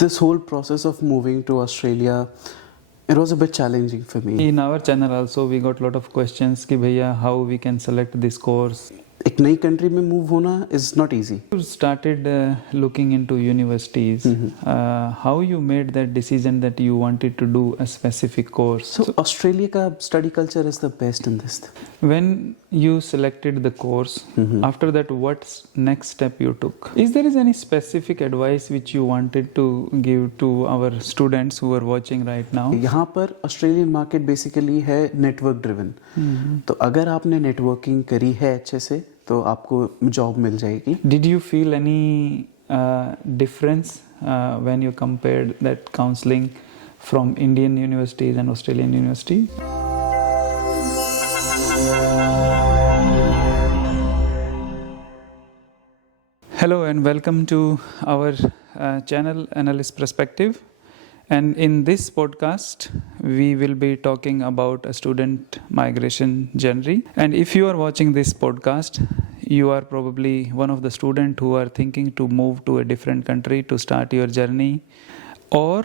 this whole process of moving to Australia, it was a bit challenging for me. In our channel also we got a lot of questions कि भैया how we can select this course. एक नई country में move होना is not easy. You started looking into universities. How you made that decision that you wanted to do a specific course? So Australia का study culture is the best in this. When you selected the course, after that what's next step you took? Is there any specific advice which you wanted to give to our students who are watching right now? यहाँ पर Australian market basically है network driven. तो अगर आपने networking करी है अच्छे से तो आपको जॉब मिल जाएगी. Did you feel any difference when you compared that counseling from Indian universities and Australian universities? Hello and welcome to our channel Analyst Perspective. And in this podcast, we will be talking about a student migration journey. And if you are watching this podcast, you are probably one of the students who are thinking to move to a different country to start your journey, or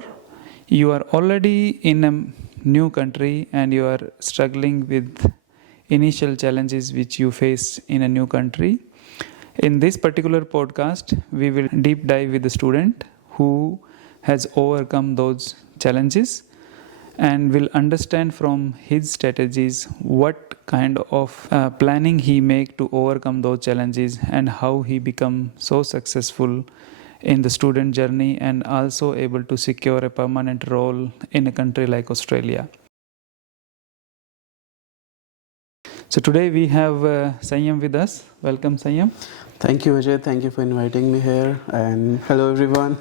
you are already in a new country and you are struggling with initial challenges which you face in a new country. In this particular podcast, we will deep dive with the student who has overcome those challenges and will understand from his strategies what kind of planning he make to overcome those challenges and how he become so successful in the student journey and also able to secure a permanent role in a country like Australia. So today we have Sanyam with us. Welcome, Sanyam. Thank you, Ajay. Thank you for inviting me here. And hello, everyone.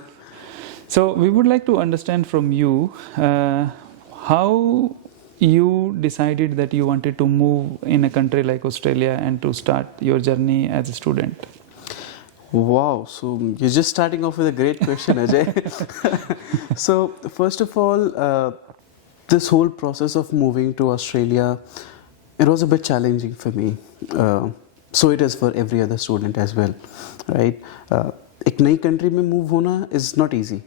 So we would like to understand from you how you decided that you wanted to move in a country like Australia and to start your journey as a student. Wow, so you're just starting off with a great question, Ajay. So first of all, this whole process of moving to Australia, it was a bit challenging for me. So it is for every other student as well, right? एक नई country में move होना is not easy,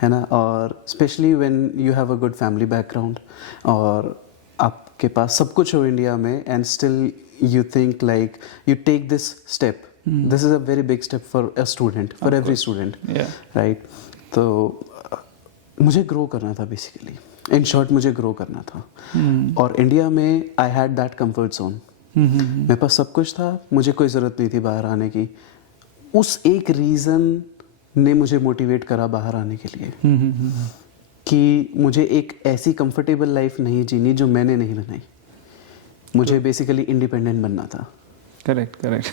है ना? और specially when you have a good family background और आपके पास सब कुछ हो इंडिया में and still you think like you take this step. This is a very big step for a student, for every student, right? तो मुझे grow करना था बेसिकली. इन शॉर्ट मुझे ग्रो करना था. और इंडिया में I had that comfort zone. मेरे पास सब कुछ था, मुझे कोई ज़रूरत नहीं थी बाहर आने की. उस एक रीज़न ने मुझे मोटिवेट करा बाहर आने के लिए कि मुझे एक ऐसी कंफर्टेबल लाइफ नहीं जीनी जो मैंने नहीं बनाई. मुझे बेसिकली इंडिपेंडेंट बनना था. Correct.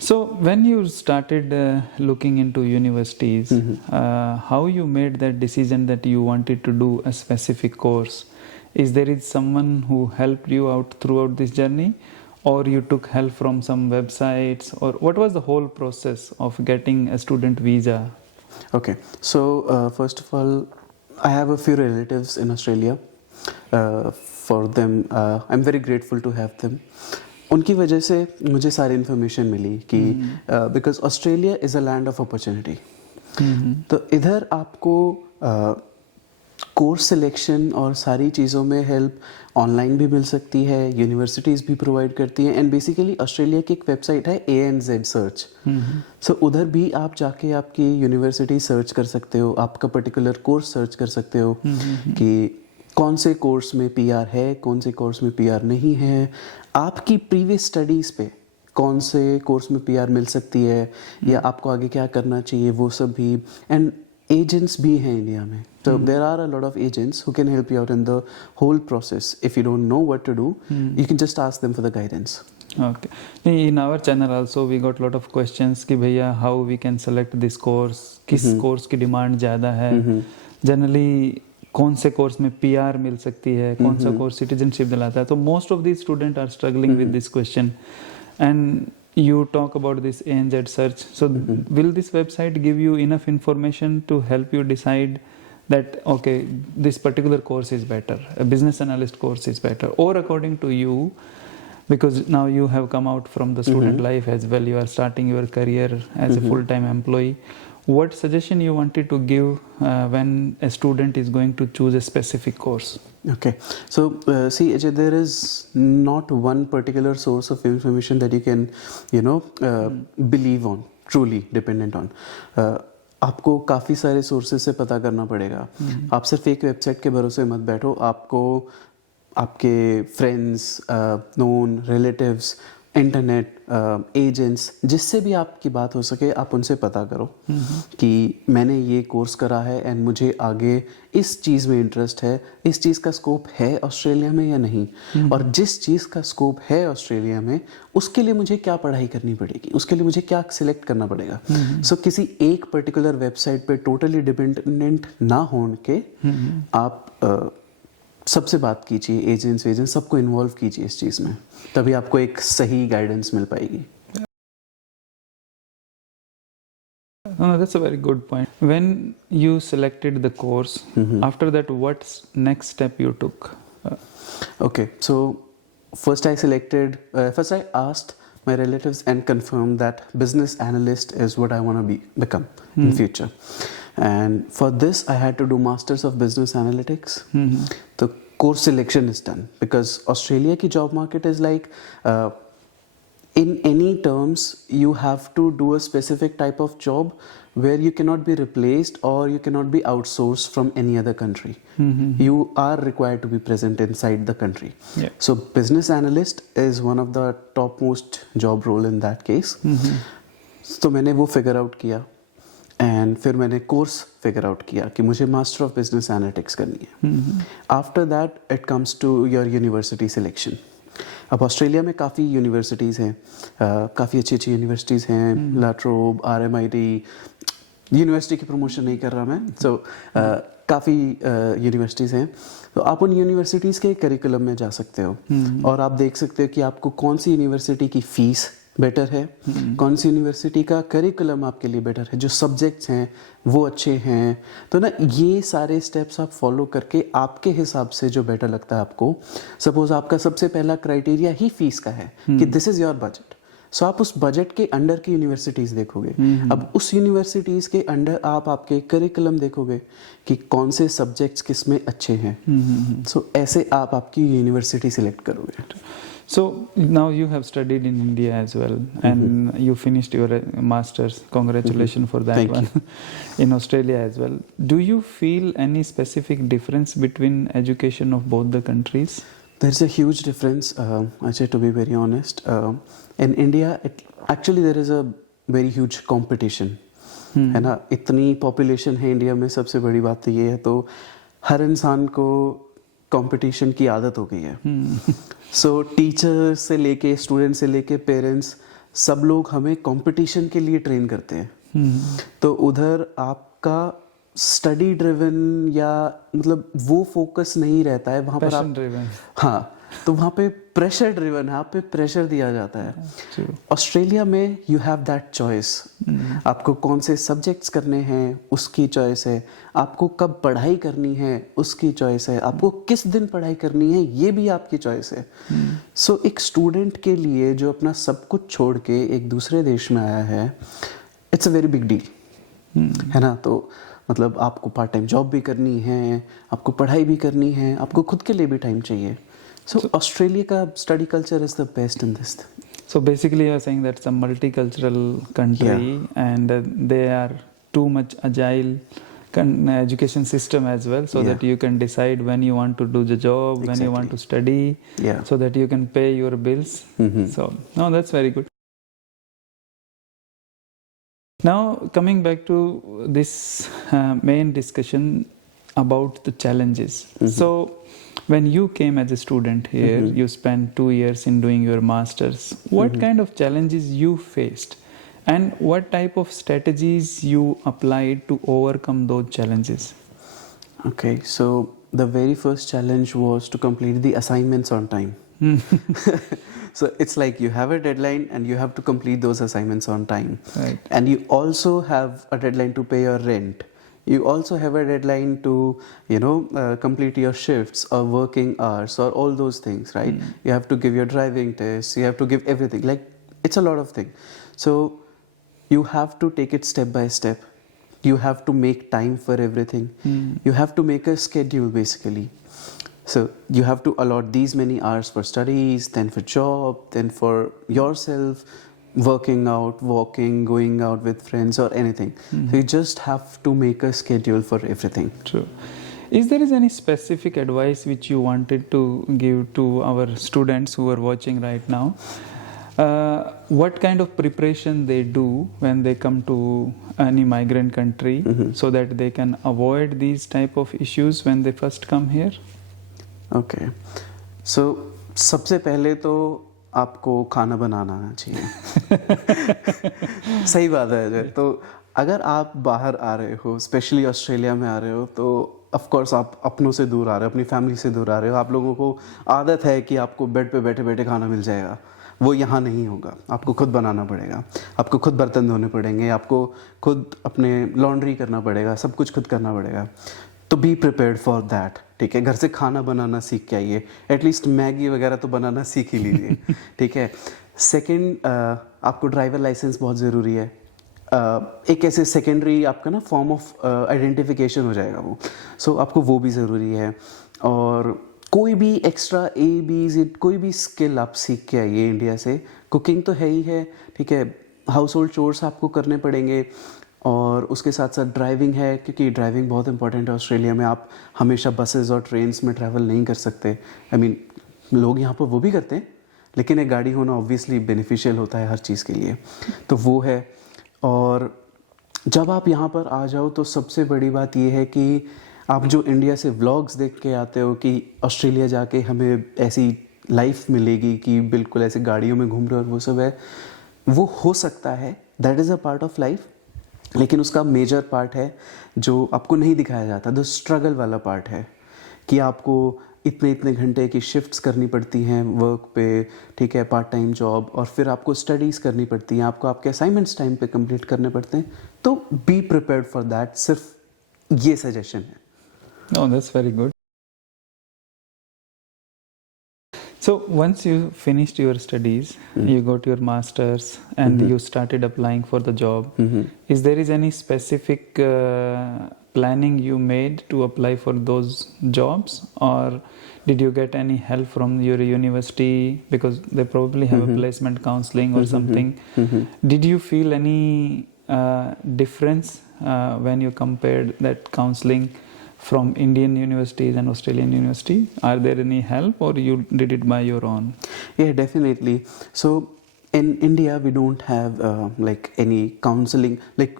So when you started looking into universities, how you made that decision that you wanted to do a specific course? Is there someone who helped you out throughout this journey? Or you took help from some websites, or what was the whole process of getting a student visa? Okay, so first of all, I have a few relatives in Australia. For them, I'm very grateful to have them. उनकी वजह से मुझे सारी information मिली कि because Australia is a land of opportunity. तो इधर आपको course selection और सारी चीज़ों में हेल्प ऑनलाइन भी मिल सकती है, यूनिवर्सिटीज़ भी प्रोवाइड करती हैं. एंड बेसिकली ऑस्ट्रेलिया की एक वेबसाइट है ANZ सर्च. सो उधर भी आप जाके आपकी यूनिवर्सिटी सर्च कर सकते हो, आपका पर्टिकुलर कोर्स सर्च कर सकते हो कि कौन से कोर्स में PR है, कौन से कोर्स में PR नहीं है, आपकी प्रीवियस स्टडीज़ पे कौन से कोर्स में PR मिल सकती है या आपको आगे क्या करना चाहिए, वो सब भी. एंड agents भी हैं इंडिया में. So there are a lot of agents who can help you out in the whole process. If you don't know what to do, you can just ask them for the guidance. Okay. In our channel also we got lot of questions कि भैया how we can select this course, किस course की demand ज़्यादा है, generally कौन से course में PR मिल सकती है, कौन सा कोर्स सिटीजनशिप दिलाता है. तो most of these students are struggling with this question. And you talk about this ANZ search. So will this website give you enough information to help you decide that okay, this particular course is better, a business analyst course is better, or according to you, because now you have come out from the student life as well, you are starting your career as a full-time employee, what suggestion you wanted to give when a student is going to choose a specific course? Okay, so see, Ajay, there is not one particular source of information that you can, believe on, truly dependent on. आपको काफ़ी सारे sources से पता करना पड़ेगा. आप सिर्फ एक वेबसाइट के भरोसे मत बैठो. आपको आपके friends, known, relatives, internet, agents, जिससे भी आपकी बात हो सके आप उनसे पता करो कि मैंने ये कोर्स करा है एंड मुझे आगे इस चीज़ में इंटरेस्ट है, इस चीज़ का स्कोप है ऑस्ट्रेलिया में या नहीं, और जिस चीज़ का स्कोप है ऑस्ट्रेलिया में उसके लिए मुझे क्या पढ़ाई करनी पड़ेगी, उसके लिए मुझे क्या सिलेक्ट करना पड़ेगा. सो किसी एक पर्टिकुलर वेबसाइट पे टोटली डिपेंडेंट ना हो के आप सबसे बात कीजिए, एजेंट्स सबको इन्वॉल्व कीजिए इस चीज़ में, तभी आपको एक सही गाइडेंस मिल पाएगी. No, that's a very good point. When you selected the course, after that, what's next step you took? Okay, so first I asked my relatives and confirmed that business analyst is what I want to become in future. And for this, I had to do Masters of Business Analytics. The course selection is done because Australia ki job market is like, in any terms, you have to do a specific type of job where you cannot be replaced or you cannot be outsourced from any other country. You are required to be present inside the country. Yeah. So business analyst is one of the topmost job role in that case. तो मैंने वो figure out किया. And फिर मैंने course figure out किया कि मुझे master of business analytics करनी है. After that it comes to your university selection. अब ऑस्ट्रेलिया में काफ़ी यूनिवर्सिटीज़ हैं, काफ़ी अच्छी अच्छी यूनिवर्सिटीज़ हैं, ला ट्रोब, RMIT, यूनिवर्सिटी की प्रमोशन नहीं कर रहा मैं, सो काफ़ी यूनिवर्सिटीज़ हैं. तो आप उन यूनिवर्सिटीज़ के करिकुलम में जा सकते हो और आप देख सकते हो कि आपको कौन सी यूनिवर्सिटी की फ़ीस बेटर है, कौन सी यूनिवर्सिटी का करिकुलम आपके लिए बेटर है, जो सब्जेक्ट्स हैं वो अच्छे हैं. तो ना ये सारे स्टेप्स आप फॉलो करके आपके हिसाब से जो बेटर लगता है आपको, सपोज आपका सबसे पहला क्राइटेरिया ही फीस का है कि दिस इज़ योर बजट, सो आप उस बजट के अंडर की यूनिवर्सिटीज़ देखोगे. अब उस यूनिवर्सिटीज़ के अंडर आप आपके करिकुलम देखोगे कि कौन से सब्जेक्ट्स किस में अच्छे हैं. सो ऐसे आप आपकी यूनिवर्सिटी सिलेक्ट करोगे. So now you have studied in India as well, and you finished your masters. Congratulations for that. Thank one. In Australia as well. Do you feel any specific difference between education of both the countries? There's a huge difference, Ajay, to be very honest. In India, there is a very huge competition. है ना, इतनी population है India में, सबसे बड़ी बात तो ये है, तो हर इंसान को कंपटीशन की आदत हो गई है. सो टीचर से लेके स्टूडेंट से लेके पेरेंट्स, सब लोग हमें कंपटीशन के लिए ट्रेन करते हैं. तो उधर आपका स्टडी ड्रिवन या मतलब वो फोकस नहीं रहता है वहाँ पर आप, हाँ, तो वहाँ पे प्रेशर ड्रिवन है, आप पे प्रेशर दिया जाता है. ऑस्ट्रेलिया में यू हैव दैट चॉइस. आपको कौन से सब्जेक्ट्स करने हैं उसकी चॉइस है, आपको कब पढ़ाई करनी है उसकी चॉइस है, आपको किस दिन पढ़ाई करनी है ये भी आपकी चॉइस है. सो एक स्टूडेंट के लिए जो अपना सब कुछ छोड़ के एक दूसरे देश में आया है, it's a very big deal, है ना. तो मतलब आपको पार्ट टाइम जॉब भी करनी है, आपको पढ़ाई भी करनी है, आपको खुद के लिए भी टाइम चाहिए. So Australia का study culture is the best in this. So basically you are saying that it's a multicultural country, and they are too much agile education system as well, so that you can decide when you want to do the job, when you want to study, so that you can pay your bills. So no, that's very good. Now coming back to this main discussion about the challenges. So when you came as a student here, you spent 2 years in doing your masters. What kind of challenges you faced, and what type of strategies you applied to overcome those challenges? Okay, so the very first challenge was to complete the assignments on time. So it's like you have a deadline and you have to complete those assignments on time. Right. And you also have a deadline to pay your rent. You also have a deadline to, complete your shifts or working hours or all those things, right? You have to give your driving tests, you have to give everything. Like, it's a lot of things. So you have to take it step by step. you have to make time for everything. You have to make a schedule basically. So you have to allot these many hours for studies, then for job, then for yourself, working out, walking, going out with friends or anything. So you just have to make a schedule for everything. True. Is there any specific advice which you wanted to give to our students who are watching right now? What kind of preparation they do when they come to any migrant country so that they can avoid these type of issues when they first come here? Okay. So सबसे पहले तो आपको खाना बनाना आना चाहिए. सही बात है अजय. तो अगर आप बाहर आ रहे हो, स्पेशली ऑस्ट्रेलिया में आ रहे हो, तो ऑफ कोर्स आप अपनों से दूर आ रहे हो, अपनी फैमिली से दूर आ रहे हो. आप लोगों को आदत है कि आपको बेड पे बैठे बैठे खाना मिल जाएगा. वो यहाँ नहीं होगा. आपको खुद बनाना पड़ेगा, आपको खुद बर्तन धोने पड़ेंगे, आपको खुद अपने लॉन्ड्री करना पड़ेगा, सब कुछ खुद करना पड़ेगा. तो बी प्रिपेयर्ड फॉर दैट. ठीक है, घर से खाना बनाना सीख के आइए. एटलीस्ट मैगी वगैरह तो बनाना सीख ही लीजिए. ठीक है. सेकंड, आपको ड्राइवर लाइसेंस बहुत ज़रूरी है. एक ऐसे सेकेंडरी आपका ना फॉर्म ऑफ आइडेंटिफिकेशन हो जाएगा वो. सो आपको वो भी ज़रूरी है. और कोई भी एक्स्ट्रा ABZ कोई भी स्किल आप सीख के आइए इंडिया से. कुकिंग तो है ही है. ठीक है, हाउस होल्ड चोर्स आपको करने पड़ेंगे. और उसके साथ साथ ड्राइविंग है, क्योंकि ड्राइविंग बहुत इंपॉर्टेंट है ऑस्ट्रेलिया में. आप हमेशा बसेस और ट्रेन्स में ट्रैवल नहीं कर सकते. आई मीन लोग यहाँ पर वो भी करते हैं, लेकिन एक गाड़ी होना ऑब्वियसली बेनिफिशियल होता है हर चीज़ के लिए. तो वो है. और जब आप यहाँ पर आ जाओ तो सबसे बड़ी बात ये है कि आप जो इंडिया से व्लॉग्स देख के आते हो कि ऑस्ट्रेलिया जाके हमें ऐसी लाइफ मिलेगी कि बिल्कुल ऐसे गाड़ियों में घूम रहे हो और वो सब है, वो हो सकता है. That is a part of life. लेकिन उसका मेजर पार्ट है जो आपको नहीं दिखाया जाता. जो स्ट्रगल वाला पार्ट है कि आपको इतने इतने घंटे की शिफ्ट्स करनी पड़ती हैं वर्क पे. ठीक है, पार्ट टाइम जॉब, और फिर आपको स्टडीज़ करनी पड़ती हैं, आपको आपके असाइनमेंट्स टाइम पे कंप्लीट करने पड़ते हैं. तो बी प्रिपेयर्ड फॉर दैट. सिर्फ ये सजेशन है. Oh, that's very good. So once you finished your studies, you got your masters and you started applying for the job. Is there any specific planning you made to apply for those jobs, or did you get any help from your university, because they probably have a placement counseling or something? Did you feel any difference when you compared that counseling from Indian universities and Australian university? Are there any help, or you did it by your own? Yeah, definitely. So in India we don't have like any counseling. Like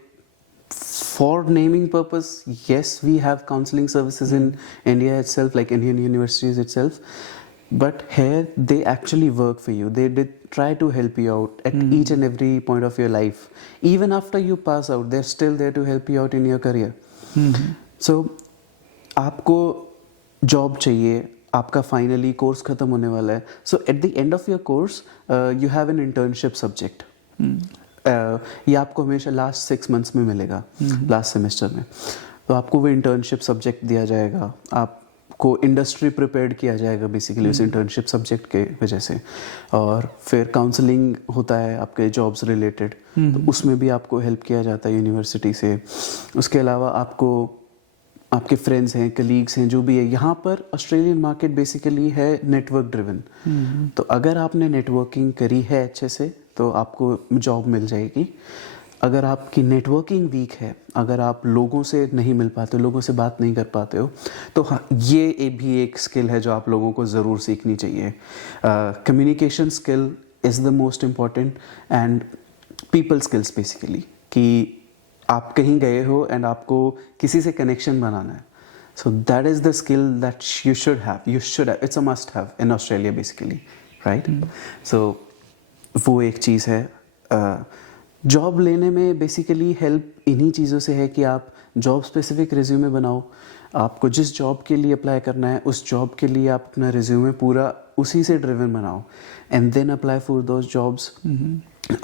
for naming purpose, yes, we have counseling services in India itself, like Indian universities itself. But here they actually work for you. They did try to help you out at each and every point of your life. Even after you pass out, they're still there to help you out in your career. So आपको job चाहिए, आपका finally course ख़त्म होने वाला है. So at the end of your course you have an internship subject. ये आपको हमेशा लास्ट 6 months में मिलेगा, लास्ट सेमेस्टर में. तो आपको वो इंटर्नशिप सब्जेक्ट दिया जाएगा. आपको इंडस्ट्री प्रिपेयर्ड किया जाएगा बेसिकली उस इंटर्नशिप सब्जेक्ट के वजह से. और फिर काउंसलिंग होता है आपके जॉब्स रिलेटेड, तो उसमें भी आपको हेल्प किया जाता है यूनिवर्सिटी से. उसके अलावा आपको आपके फ्रेंड्स हैं, कलीग्स हैं, जो भी है. यहाँ पर ऑस्ट्रेलियन मार्केट बेसिकली है नेटवर्क ड्रिवन. तो अगर आपने नेटवर्किंग करी है अच्छे से तो आपको जॉब मिल जाएगी. अगर आपकी नेटवर्किंग वीक है, अगर आप लोगों से नहीं मिल पाते, लोगों से बात नहीं कर पाते हो, तो हाँ, ये भी एक स्किल है जो आप लोगों को ज़रूर सीखनी चाहिए. Communication skill is the most important, and people skills basically, कि आप कहीं गए हो एंड आपको किसी से कनेक्शन बनाना है. So that is the skill that you should have. It's a must have in Australia basically, right. So वो एक चीज़ है. जॉब लेने में बेसिकली हेल्प इन्हीं चीज़ों से है कि आप जॉब स्पेसिफिक रिज्यूमे बनाओ. आपको जिस जॉब के लिए अप्लाई करना है उस जॉब के लिए आप अपना रिज्यूमे पूरा उसी से ड्रिवन बनाओ, and then apply for those jobs.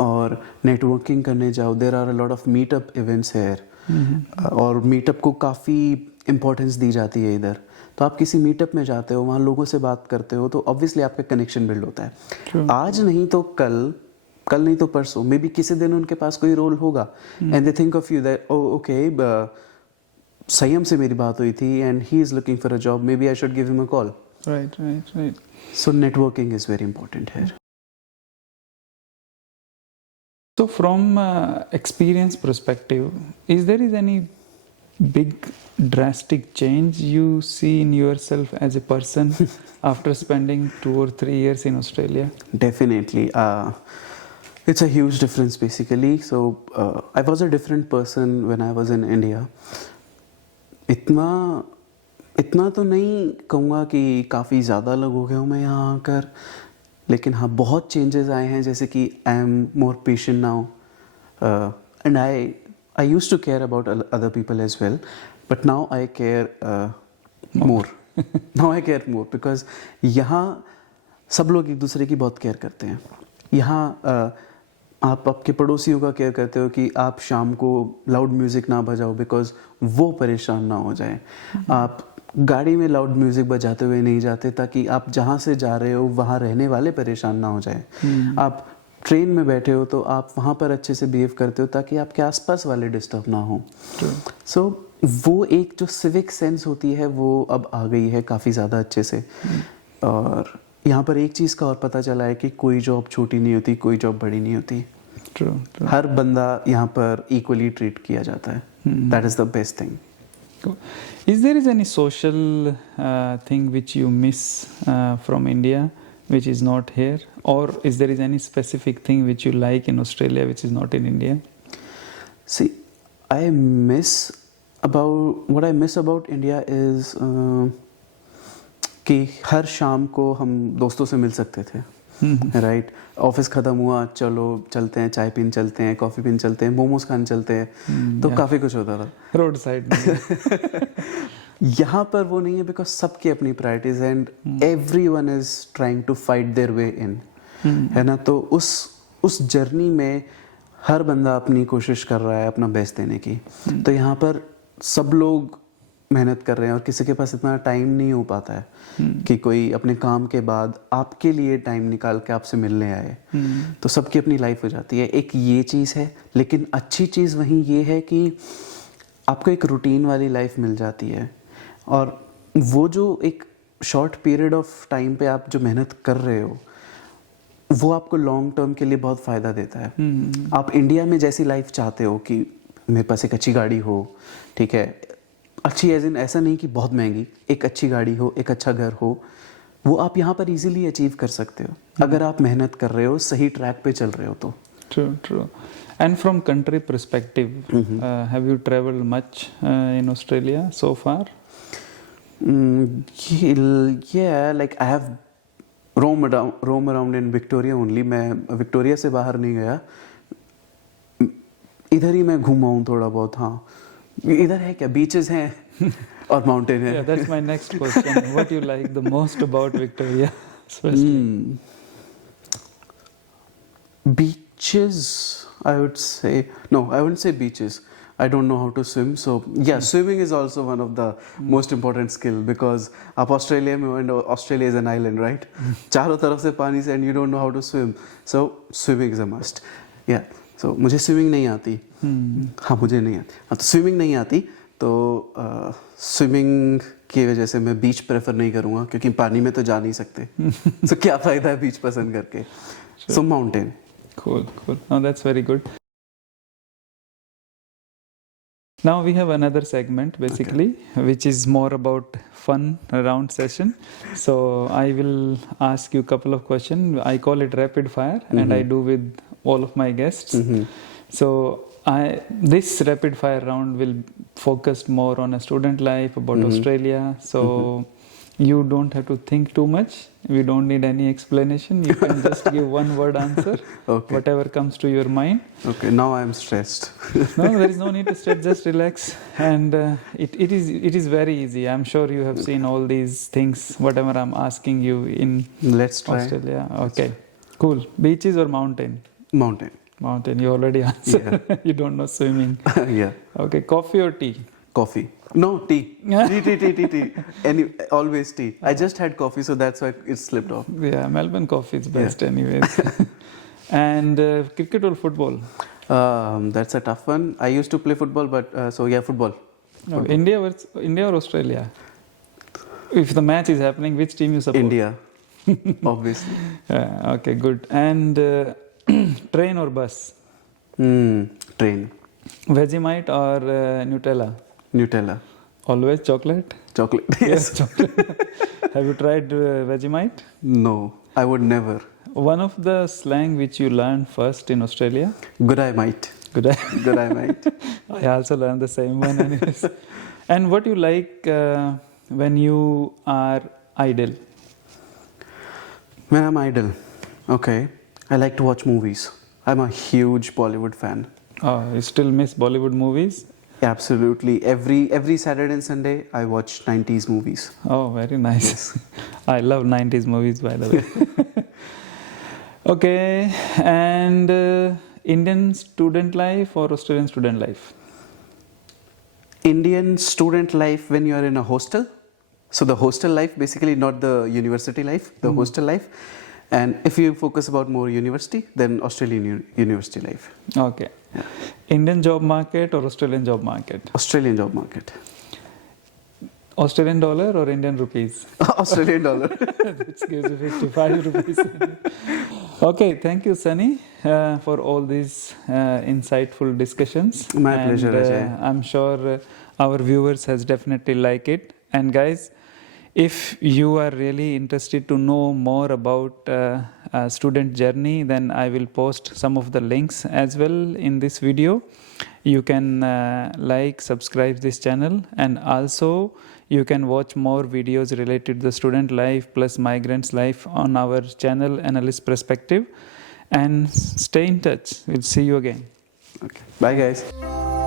और नेटवर्किंग करने जाओ. There are a lot of meetup events here, और मीटअप को काफ़ी इम्पोर्टेंस दी जाती है इधर. तो आप किसी मीटअप में जाते हो, वहाँ लोगों से बात करते हो, तो ऑब्वियसली आपका कनेक्शन बिल्ड होता है. आज नहीं तो कल कल नहीं तो परसों मे बी किसी दिन उनके पास कोई रोल होगा and they think of you that okay Sanyam से मेरी बात हुई थी and he is looking for a job maybe I should give him a call. Right. So networking is very important here. So from experience perspective, is there any big drastic change you see in yourself as a person after spending 2 or 3 years in Australia? Definitely. It's a huge difference basically. So I was a different person when I was in India. इतना तो नहीं कहूँगा कि काफ़ी ज़्यादा अलग हो गया हूँ मैं यहाँ आकर, लेकिन हाँ बहुत चेंजेस आए हैं. जैसे कि I am more patient now and I used to care about other people as well, but now I care more. Now I care more because यहाँ सब लोग एक दूसरे की बहुत केयर करते हैं. यहाँ आप आपके पड़ोसियों का केयर करते हो कि आप शाम को लाउड म्यूज़िक ना बजाओ बिकॉज वो परेशान ना हो जाए. आप गाड़ी में लाउड म्यूज़िक बजाते हुए नहीं जाते ताकि आप जहाँ से जा रहे हो वहाँ रहने वाले परेशान ना हो जाए. आप ट्रेन में बैठे हो तो आप वहाँ पर अच्छे से बिहेव करते हो ताकि आपके आसपास वाले डिस्टर्ब ना हो. सो वो एक जो सिविक सेंस होती है वो अब आ गई है काफ़ी ज़्यादा अच्छे से. और यहाँ पर एक चीज़ का और पता चला है कि कोई जॉब छोटी नहीं होती, कोई जॉब बड़ी नहीं होती. True. हर बंदा यहाँ पर इक्वली ट्रीट किया जाता है. That is the best thing. Is there any social thing which you miss from India which is not here, or is there any specific thing which you like in Australia which is not in India? See, what I miss about India is कि हर शाम को हम दोस्तों से मिल सकते थे. Right. Office ख़त्म हुआ, चलो चलते हैं, चाय पीने चलते हैं, कॉफ़ी पीने चलते हैं, मोमोज खाने चलते हैं. तो काफ़ी कुछ होता था रोड साइड. यहाँ पर वो नहीं है बिकॉज सबकी अपनी priorities and everyone is trying to fight their way in, है ना. तो उस जर्नी में हर बंदा अपनी कोशिश कर रहा है अपना बेस्ट देने की. तो यहाँ पर सब लोग मेहनत कर रहे हैं और किसी के पास इतना टाइम नहीं हो पाता है कि कोई अपने काम के बाद आपके लिए टाइम निकाल के आपसे मिलने आए. तो सबकी अपनी लाइफ हो जाती है. एक ये चीज़ है, लेकिन अच्छी चीज़ वहीं ये है कि आपको एक रूटीन वाली लाइफ मिल जाती है और वो जो एक शॉर्ट पीरियड ऑफ टाइम पे आप जो मेहनत कर रहे हो वो आपको लॉन्ग टर्म के लिए बहुत फ़ायदा देता है. आप इंडिया में जैसी लाइफ चाहते हो कि मेरे पास एक अच्छी गाड़ी हो, ठीक है, अच्छी एज इन ऐसा नहीं कि बहुत महंगी, एक अच्छी गाड़ी हो, एक अच्छा घर हो, वो आप यहाँ पर इजीली अचीव कर सकते हो अगर आप मेहनत कर रहे हो, सही ट्रैक पे चल रहे हो तो. True. And from country perspective, have you traveled much in Australia so far? Yeah, like I have roam around in Victoria only. मैं विक्टोरिया से बाहर नहीं गया, इधर ही मैं घूमा हूँ थोड़ा बहुत. हाँ, इधर है क्या, बीचेस हैं और माउंटेन है. Yeah, that's my next question. What you like the most about Victoria, especially? Beaches, I would say. No, I wouldn't say beaches. I don't know how to swim. So yeah, swimming is also one of the most important skill because आप Australia में हो and Australia is an island, right? चारों तरफ से पानी से and you don't know how to swim. So swimming is a must. Yeah. So मुझे swimming नहीं आती. हाँ, मुझे नहीं आती. हाँ, तो स्विमिंग नहीं आती तो स्विमिंग की वजह से मैं बीच प्रेफर नहीं करूँगा क्योंकि पानी में तो जा नहीं सकते. So क्या फ़ायदा है बीच पसंद करके. So mountain. Cool. No, that's very good. Now we have another segment basically, which is more about fun round session. So I will ask you a couple of questions. I call it rapid fire, and I do with all of my guests. So this rapid fire round will focus more on a student life, about Australia. So you don't have to think too much. We don't need any explanation. You can just give one word answer. Okay. Whatever comes to your mind. Okay, now I am stressed. No, there is no need to stress. Just relax, and it is very easy. I'm sure you have seen all these things. Whatever I'm asking you in Let's try. Australia. Okay, cool. Beaches or mountain? Mountain. Mountain. You already answered. Yeah. You don't know swimming. Yeah. Okay, coffee or tea? Coffee. No, tea. Tea. Always tea. I just had coffee, so that's why it slipped off. Yeah, Melbourne coffee is best anyways. And cricket or football? That's a tough one. I used to play football, but so yeah, football. No, India or Australia? If the match is happening, which team you support? India, obviously. Okay, good. And train or bus? Train. Vegemite or Nutella? Nutella. Always chocolate? Chocolate. Yes. Chocolate. Have you tried Vegemite? No, I would never. One of the slang which you learned first in Australia? Good I might. Good. Good I might. I also learned the same one anyways. And what you like when you are idle? When I'm idle, okay, I like to watch movies. I'm a huge Bollywood fan. Oh, you still miss Bollywood movies? Absolutely. Every Saturday and Sunday, I watch 90s movies. Oh, very nice. I love 90s movies, by the way. Okay, and Indian student life or Australian student life? Indian student life when you are in a hostel. So the hostel life, basically not the university life, the hostel life. And if you focus about more university, then Australian university life. Okay. Yeah. Indian job market or Australian job market? Australian job market. Australian dollar or Indian rupees? Australian dollar. Which gives you 55 rupees. Okay, thank you, Sunny, for all these insightful discussions. My pleasure, Ajay. I'm sure our viewers has definitely like it. And guys, if you are really interested to know more about student journey, then I will post some of the links as well in this video. You can like, subscribe this channel, and also you can watch more videos related to the student life plus migrants life on our channel Analyst Perspective. And stay in touch. We'll see you again. Okay. Bye guys.